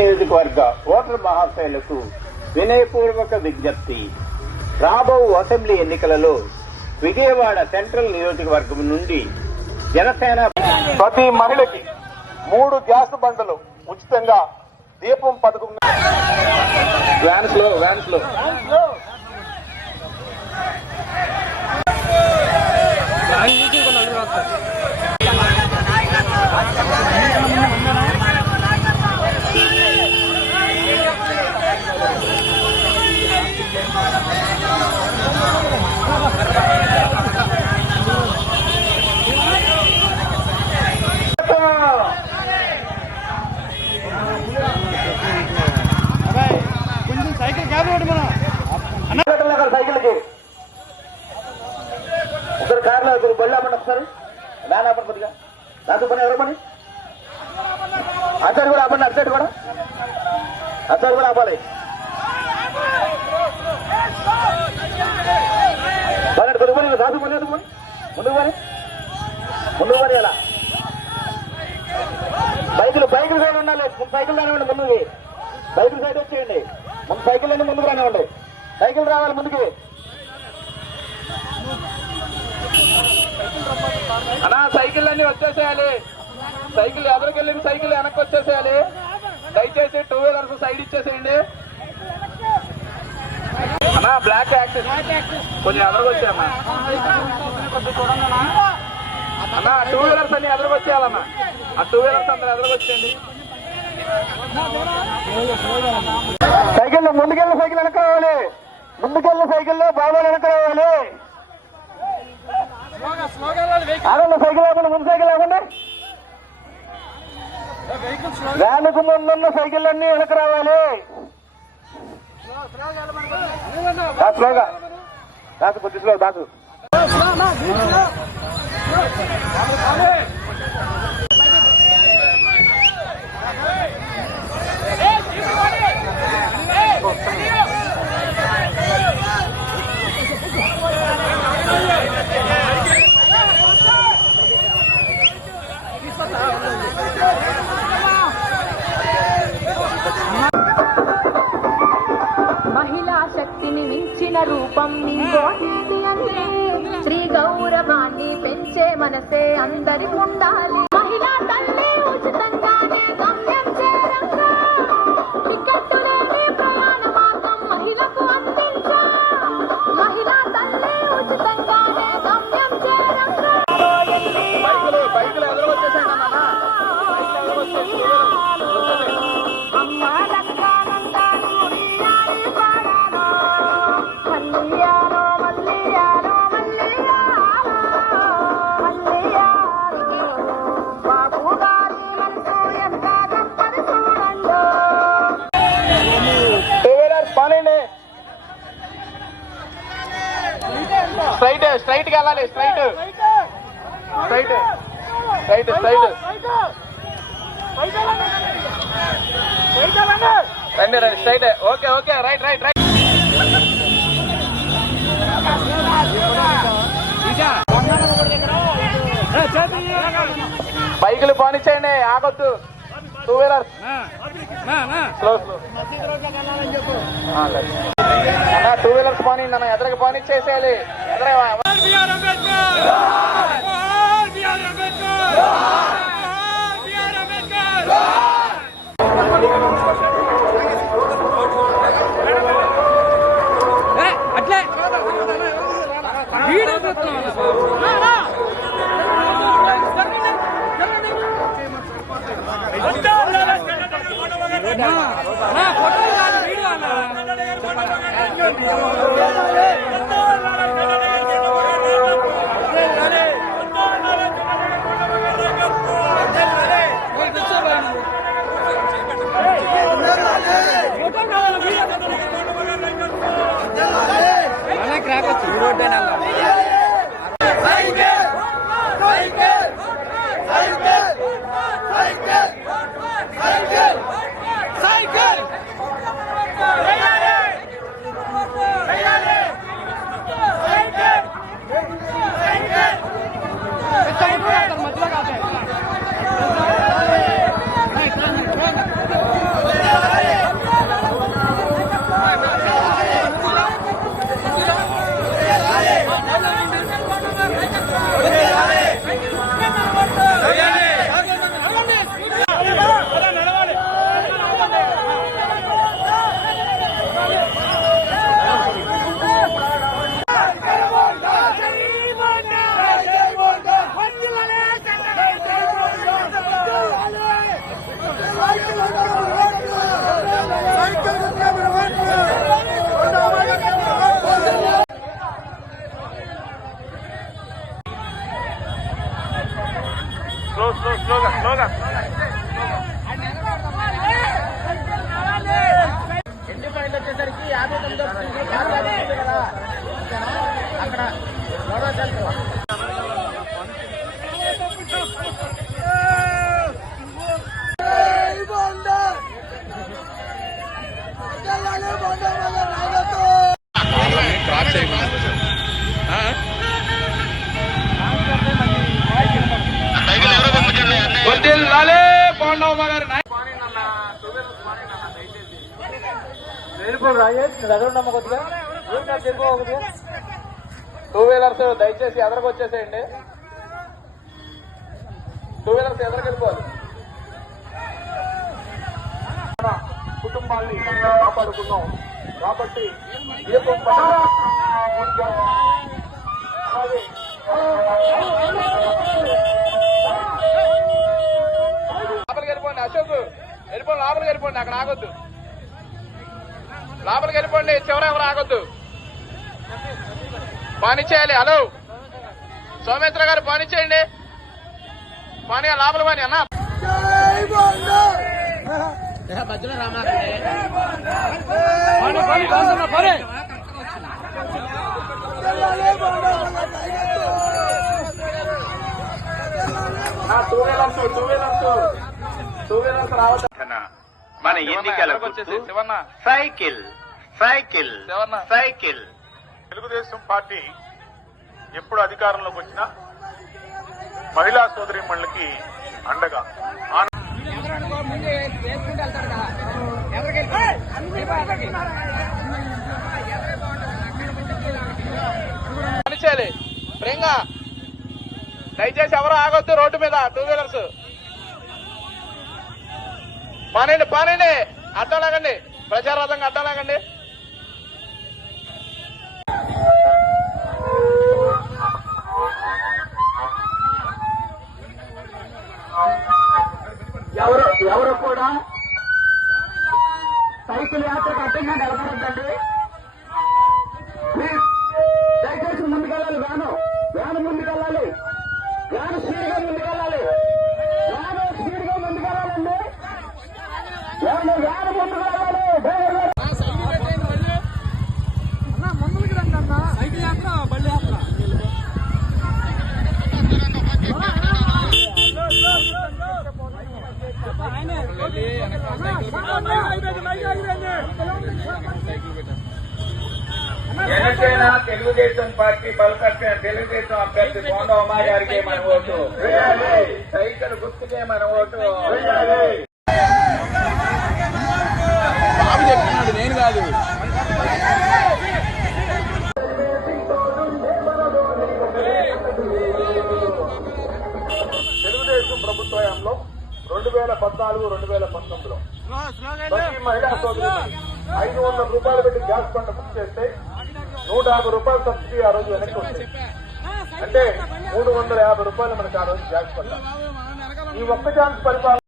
నియోజకవర్గ ఓటర్ మహాశయులకు వినయపూర్వక విజ్ఞప్తి. రాబో అసెంబ్లీ ఎన్నికలలో విజయవాడ సెంట్రల్ నియోజకవర్గం నుండి జనసేన ప్రతి మహిళకి 3 గ్యాస్ బండలు ఉచితంగా దీపం పథకం వ్యాన్స్ లో సైకిల్కి ఒకరు కార్లో ఒకరు బళ్ళు ఆపండి, ఒకసారి వ్యాన్ ఆపండి, కొద్దిగా దాంతో పని ఎవరు పని అటు కూడా ఆపండి, అటు కూడా ఆపాలి. కొద్ది పని దాసు పని ముందుకు పని అలా బైకులు సైడ్ ఉండాలి. సైకిల్ రానివ్వండి, ముందుకి బైకులు సైడ్ వచ్చేయండి. ముందు సైకిల్ అన్ని ముందుకు రానివ్వండి. సైకిల్ రావాలి ముందుకి. అన్నా సైకిల్ అన్ని వచ్చేసేయాలి. సైకిల్ ఎదురుకెళ్ళి సైకిల్ వెనక్కి వచ్చేసేయాలి. దయచేసి 2 వీలర్స్ సైడ్ ఇచ్చేసేయండి. అన్నా బ్లాక్ యాక్సిస్ కొంచెం ఎదురుకొచ్చాయమ్మా. అన్నా 2 వీలర్స్ అన్ని ఎదురుకొచ్చేయాలన్నా. ఆ 2 వీలర్స్ అందరూ ఎదురుకొచ్చేయండి. సైకిల్లో ముందుకెళ్ళిన సైకిల్ వెనక రావాలి. ముందుకెళ్ళిన సైకిల్లో బాబాలు వెనక రావాలి. ఆగండి, సైకిల్ ఆగండి, ముందు సైకిల్ ఆగండి. వ్యానుకు ముందున్న సైకిల్ అన్ని వెనక రావాలి. స్లోగా దాసు, కొద్ది స్లో దాసు. మహిళా శక్తిని మించిన రూపం నీకోటి అంటే శ్రీ గౌరవాన్ని పెంచే మనసే అందరికి ఉండాలి. మహిళా తల్లి ఉచితంగానే గమ్యం చేరంగా టికెట్టులేని ప్రయాణ మార్గం మహిళకు అందించా. మహిళా తల్లి ఉచితంగానే గమ్యం చేరంగా స్ట్రైట్ గా వెళ్ళాలి. స్ట్రైట్ రండి స్ట్రైట్. Okay right. బైకులు పోనిచ్చేయండి, ఆగొద్దు. 2 వీలర్స్ స్లో. 2 వీలర్స్ పోనీ అన్న, ఎదురుకి పోనిచ్చేసేయాలి. అట్లే ఫోటో కాదు, వీడియో అన్నా. క్రాక్ ఈ రోడ్డు సైకిల్ ఎండి పాయింట్ వచ్చేసరికి 59 కదా అక్కడ టూ వీలర్స్ దయచేసి ఎదరకు వచ్చేసేయండి. టూ వీలర్స్ ఎదరకు వెళ్ళిపోవాలి. కుటుంబాన్ని కాపాడుకున్నాం కాబట్టి దీపం లోపలికి వెళ్ళిపోండి. అశోక్ వెళ్ళిపోండి, లోపలికి వెళ్ళిపోండి. అక్కడ ఆగొద్దు, లోపలికి వెళ్ళిపోండి. చివర ఎవరు ఆగొద్దు. పాని చేయాలి. హలో సౌమిత్ర గారు, పాని చేయండి. పాని లోపల పాని అన్న. మధ్యలో రామా టూ వీలర్స్ రావద్దు. మన ఎన్నికల గుర్తు cycle cycle cycle. Telugu Desam party ఎప్పుడు అధికారంలోకి వచ్చినా మహిళా సోదరీమణులకి అండగా చేయాలి. ప్రియంగా దయచేసి ఎవరు ఆగొద్దు రోడ్డు మీద. టూ వీలర్స్ పానండి, పానండి. అడ్డాలాగండి, ప్రచారార్థంగా అడ్డాలాగండి. ఎవరు కూడా సైకిల్ యాత్రకు అడ్డంగా నిలబడద్దండి. ప్లీజ్ దయచేసి ముందుకెళ్ళాలి. వ్యాను ముందుకెళ్ళాలి. వ్యాను స్పీడ్గా ముందుకెళ్ళాలి. వ్యాను స్పీడ్గా ముందుకెళ్ళాలండి. వ్యాను ముందుకు వెళ్ళాలి. సైకిల్ యాత్ర బళ్ళి యాత్ర జనసేన తెలుగుదేశం పార్టీ బలపరిచిన తెలుగుదేశం అభ్యర్థి బోండా ఉమా గారికి మన ఓటు. సైకిల్ గుర్తుకే మన ఓటు. బాబు చెప్తున్నాడు, నేను కాదు. తెలుగుదేశం ప్రభుత్వంలో 2014-2019లో ప్రతి మహిళా సోదరి 500 రూపాయలు పెట్టి గ్యాస్ బండ బుక్ చేస్తే 150 రూపాయలు సబ్సిడీ ఆ రోజు వెనక్కి వస్తుంది. అంటే 350 రూపాయలు మనకి ఆ రోజు గ్యాస్ బండ. ఈ ఒక్క ఛాన్స్ పరిపాలన